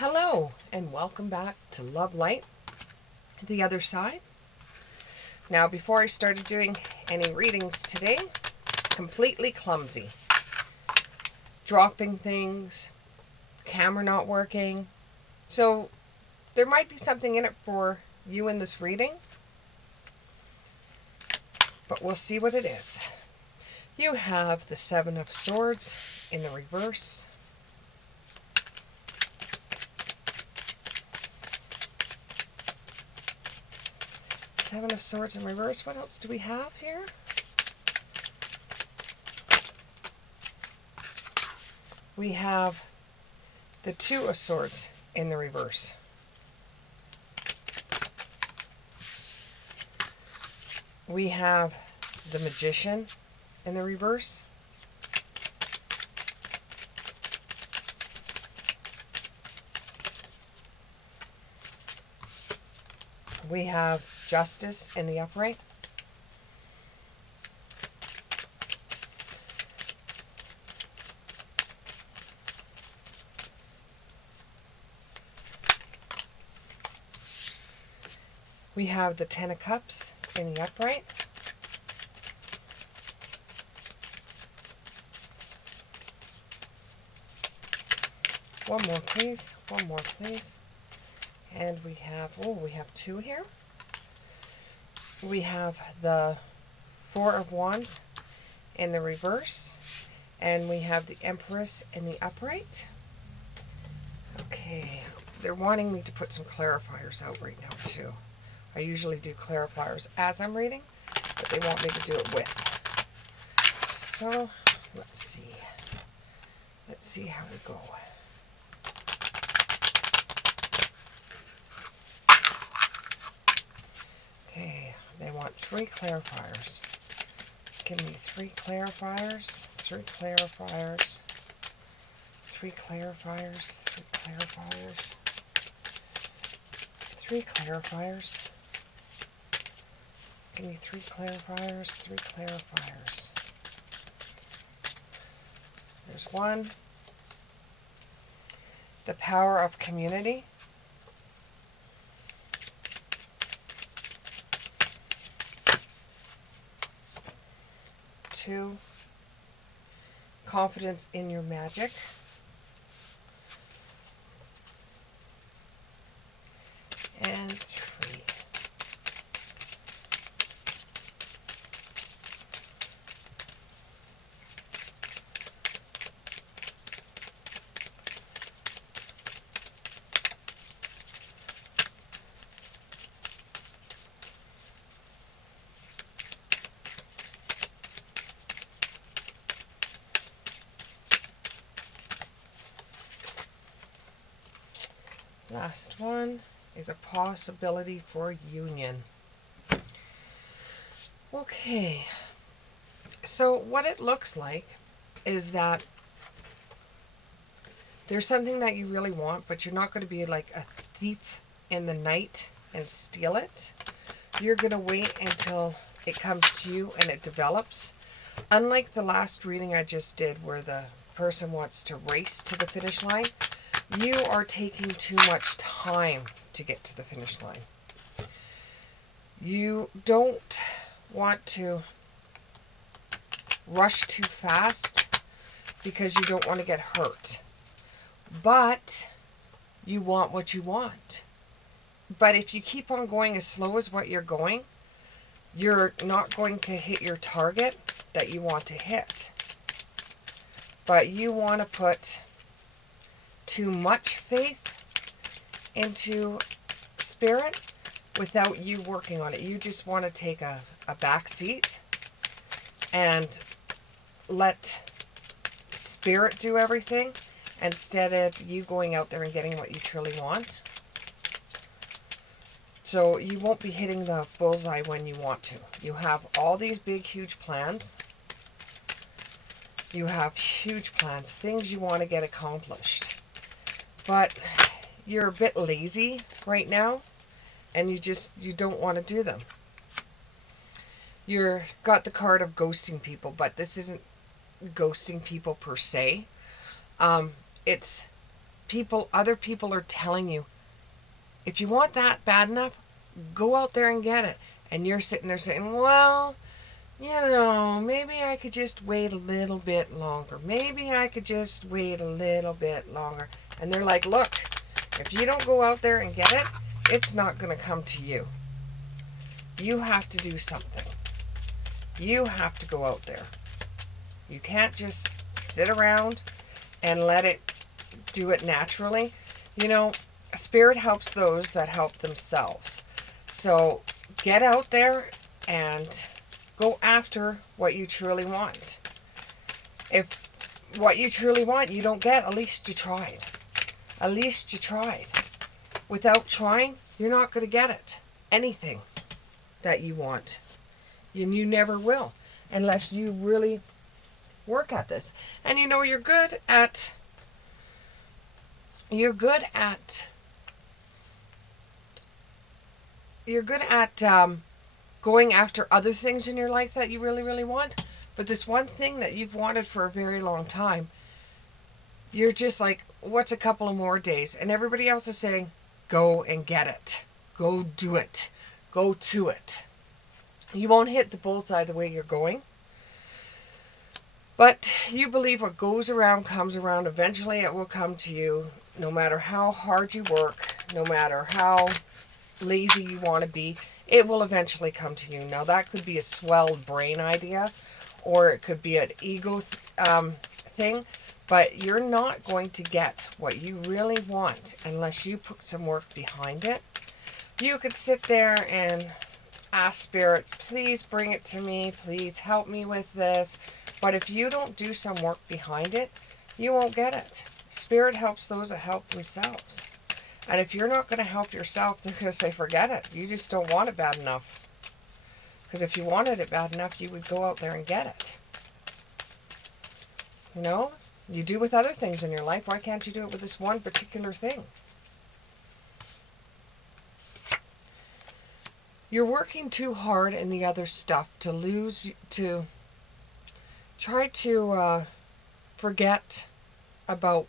Hello and welcome back to Love Light, the other side. Now, before I started doing any readings today, completely clumsy. Dropping things, camera not working. So there might be something in it for you in this reading, but we'll see what it is. You have the Seven of Swords in the reverse. Seven of Swords in reverse. What else do we have here? We have the Two of Swords in the reverse. We have the Magician in the reverse. We have Justice in the upright. We have the Ten of Cups in the upright. One more, please. One more, please. And we have two here. We have the Four of Wands in the reverse. And we have the Empress in the upright. Okay, they're wanting me to put some clarifiers out right now too. I usually do clarifiers as I'm reading, but they want me to do it with. So, let's see. Let's see how we go. Okay, they want 3 clarifiers. Give me 3 clarifiers, 3 clarifiers, 3 clarifiers, 3 clarifiers, 3 clarifiers. Give me 3 clarifiers, 3 clarifiers. There's 1. The power of community. 2. Confidence in your magic. And 3. Last one is a possibility for union. Okay, so what it looks like is that there's something that you really want, but you're not going to be like a thief in the night and steal it. You're going to wait until it comes to you and it develops. Unlike the last reading I just did where the person wants to race to the finish line, you are taking too much time to get to the finish line. You don't want to rush too fast because you don't want to get hurt. But you want what you want. But if you keep on going as slow as what you're going, you're not going to hit your target that you want to hit. But you want to put too much faith into spirit without you working on it. You just want to take a back seat and let spirit do everything instead of you going out there and getting what you truly want. So you won't be hitting the bullseye when you want to. You have all these big, huge plans. You have huge plans, things you want to get accomplished. But you're a bit lazy right now, and you don't want to do them. You're got the card of ghosting people, but this isn't ghosting people per se. It's other people are telling you, if you want that bad enough, go out there and get it. And you're sitting there saying, well, maybe I could just wait a little bit longer. Maybe I could just wait a little bit longer. And they're like, look, if you don't go out there and get it, it's not going to come to you. You have to do something. You have to go out there. You can't just sit around and let it do it naturally. Spirit helps those that help themselves. So get out there and go after what you truly want. If what you truly want you don't get, at least you tried. At least you tried. Without trying, you're not going to get it. Anything that you want. And you never will. Unless you really work at this. And you're good at going after other things in your life that you really, really want. But this one thing that you've wanted for a very long time, you're just like, what's a couple of more days? And everybody else is saying, go and get it. Go do it. Go to it. You won't hit the bullseye the way you're going. But you believe what goes around comes around. Eventually it will come to you. No matter how hard you work, no matter how lazy you want to be, it will eventually come to you. Now that could be a swelled brain idea, or it could be an ego thing, but you're not going to get what you really want unless you put some work behind it. You could sit there and ask Spirit, please bring it to me, please help me with this, but if you don't do some work behind it, you won't get it. Spirit helps those that help themselves. And if you're not going to help yourself, they're going to say, forget it. You just don't want it bad enough. Because if you wanted it bad enough, you would go out there and get it. You do with other things in your life. Why can't you do it with this one particular thing? You're working too hard in the other stuff to try to forget about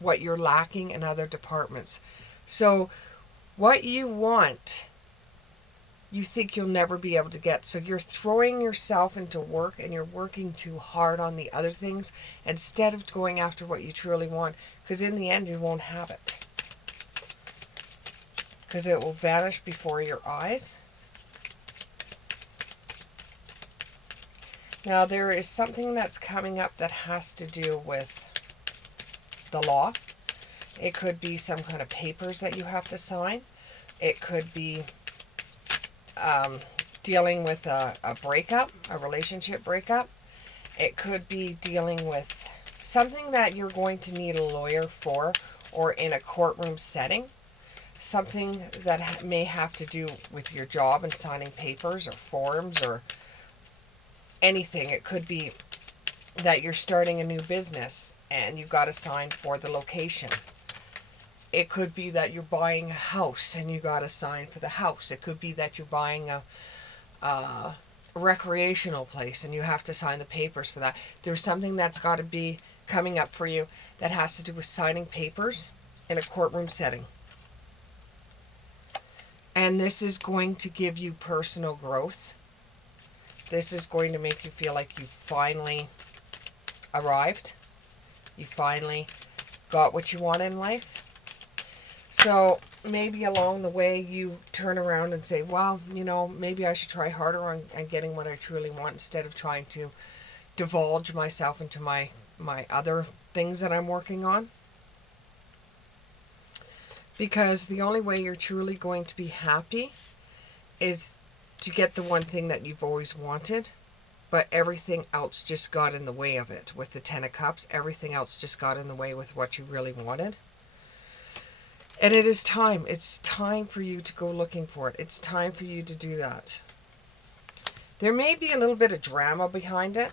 what you're lacking in other departments. So what you want, you think you'll never be able to get. So you're throwing yourself into work and you're working too hard on the other things instead of going after what you truly want. Because in the end, you won't have it. Because it will vanish before your eyes. Now there is something that's coming up that has to do with the law. It could be some kind of papers that you have to sign. It could be dealing with a breakup, a relationship breakup. It could be dealing with something that you're going to need a lawyer for, or in a courtroom setting. Something that may have to do with your job and signing papers or forms or anything. It could be that you're starting a new business and you've got to sign for the location. It could be that you're buying a house and you got to sign for the house. It could be that you're buying a recreational place and you have to sign the papers for that. There's something that's got to be coming up for you that has to do with signing papers in a courtroom setting. And this is going to give you personal growth. This is going to make you feel like you finally arrived. You finally got what you want in life. So maybe along the way you turn around and say, well, maybe I should try harder on getting what I truly want instead of trying to divulge myself into my other things that I'm working on. Because the only way you're truly going to be happy is to get the one thing that you've always wanted, but everything else just got in the way of it. With the Ten of Cups, everything else just got in the way with what you really wanted. And it is time. It's time for you to go looking for it. It's time for you to do that. There may be a little bit of drama behind it.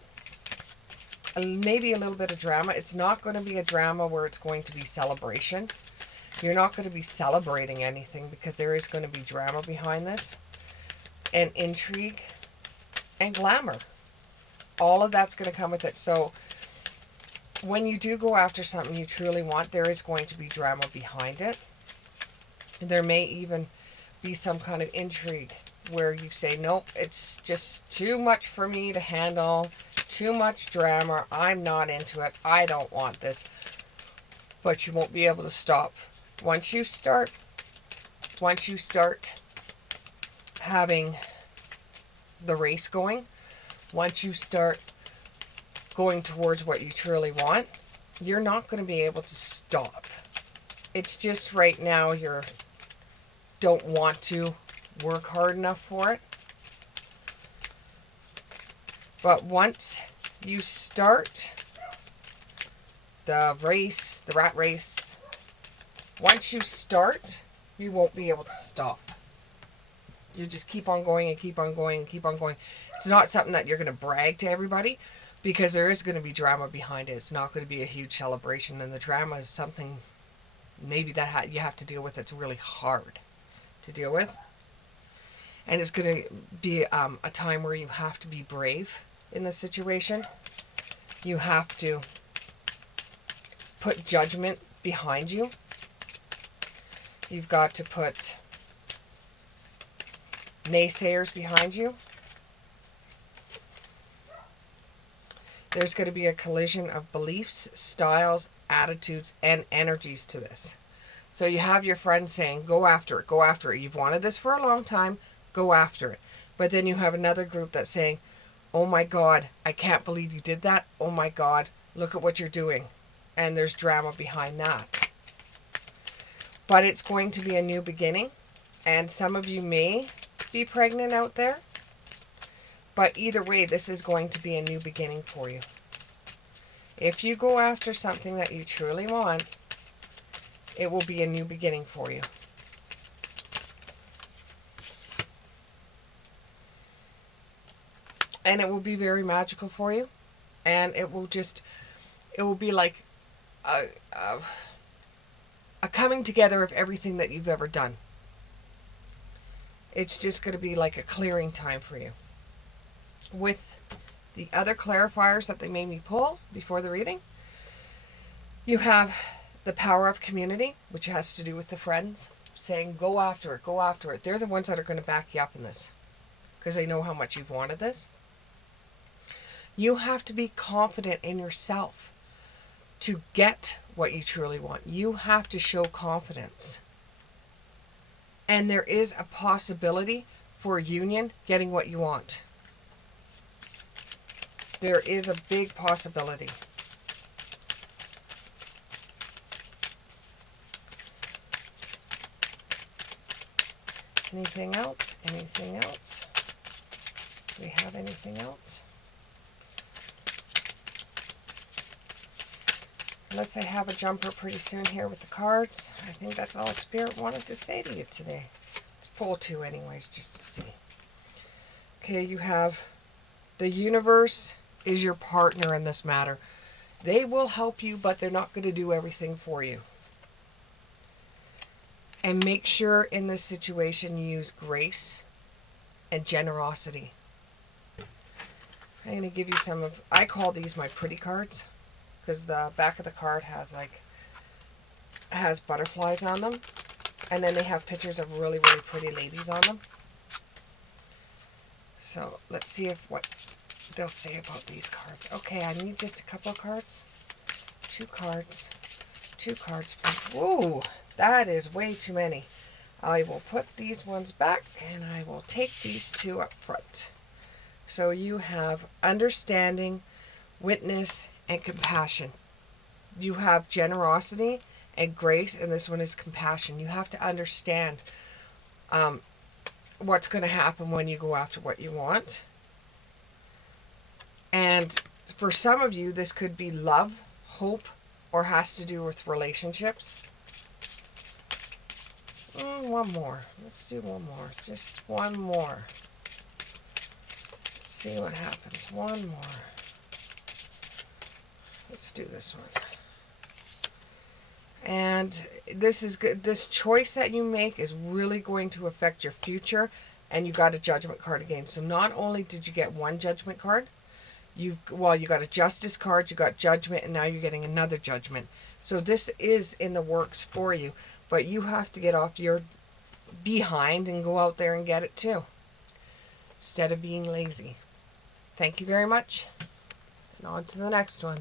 Maybe a little bit of drama. It's not going to be a drama where it's going to be celebration. You're not going to be celebrating anything because there is going to be drama behind this. And intrigue and glamour. All of that's going to come with it. So when you do go after something you truly want, there is going to be drama behind it. There may even be some kind of intrigue where you say, nope, it's just too much for me to handle, too much drama, I'm not into it, I don't want this. But you won't be able to stop. Once you start having the race going, once you start going towards what you truly want, you're not going to be able to stop. It's just right now you don't want to work hard enough for it. But once you start the race, the rat race, once you start, you won't be able to stop. You just keep on going and keep on going and keep on going. It's not something that you're going to brag to everybody, because there is going to be drama behind it. It's not going to be a huge celebration, and the drama is something maybe that you have to deal with. It's really hard to deal with, and it's going to be a time where you have to be brave in the situation. You have to put judgment behind you. You've got to put naysayers behind you. There's going to be a collision of beliefs, styles, attitudes, and energies to this. So you have your friends saying, go after it, go after it. You've wanted this for a long time, go after it. But then you have another group that's saying, oh my God, I can't believe you did that. Oh my God, look at what you're doing. And there's drama behind that. But it's going to be a new beginning. And some of you may be pregnant out there. But either way, this is going to be a new beginning for you. If you go after something that you truly want, it will be a new beginning for you. And it will be very magical for you. And it will be like a coming together of everything that you've ever done. It's just going to be like a clearing time for you. With the other clarifiers that they made me pull before the reading, you have the power of community, which has to do with the friends, saying go after it, go after it. They're the ones that are going to back you up in this, because they know how much you've wanted this. You have to be confident in yourself to get what you truly want. You have to show confidence. And there is a possibility for a union getting what you want. There is a big possibility. Anything else? Anything else? Do we have anything else? Unless I have a jumper pretty soon here with the cards. I think that's all Spirit wanted to say to you today. Let's pull two anyways, just to see. Okay, you have the universe is your partner in this matter. They will help you, but they're not going to do everything for you. And make sure in this situation you use grace and generosity. I'm going to give you some of, I call these my pretty cards, because the back of the card has butterflies on them, and then they have pictures of really, really pretty ladies on them. So let's see what they'll say about these cards. Okay, I need just a couple of cards. Two cards, please. Whoa, that is way too many. I will put these ones back, and I will take these two up front. So you have understanding, witness, and compassion. You have generosity and grace, and this one is compassion. You have to understand what's going to happen when you go after what you want. And for some of you, this could be love, hope, or has to do with relationships. One more. Let's do one more. Just one more. Let's see what happens. One more. Let's do this one. And this is good. This choice that you make is really going to affect your future. And you got a judgment card again. So not only did you get one judgment card, You got a justice card, you got judgment, and now you're getting another judgment. So this is in the works for you, but you have to get off your behind and go out there and get it too, instead of being lazy. Thank you very much, and on to the next one.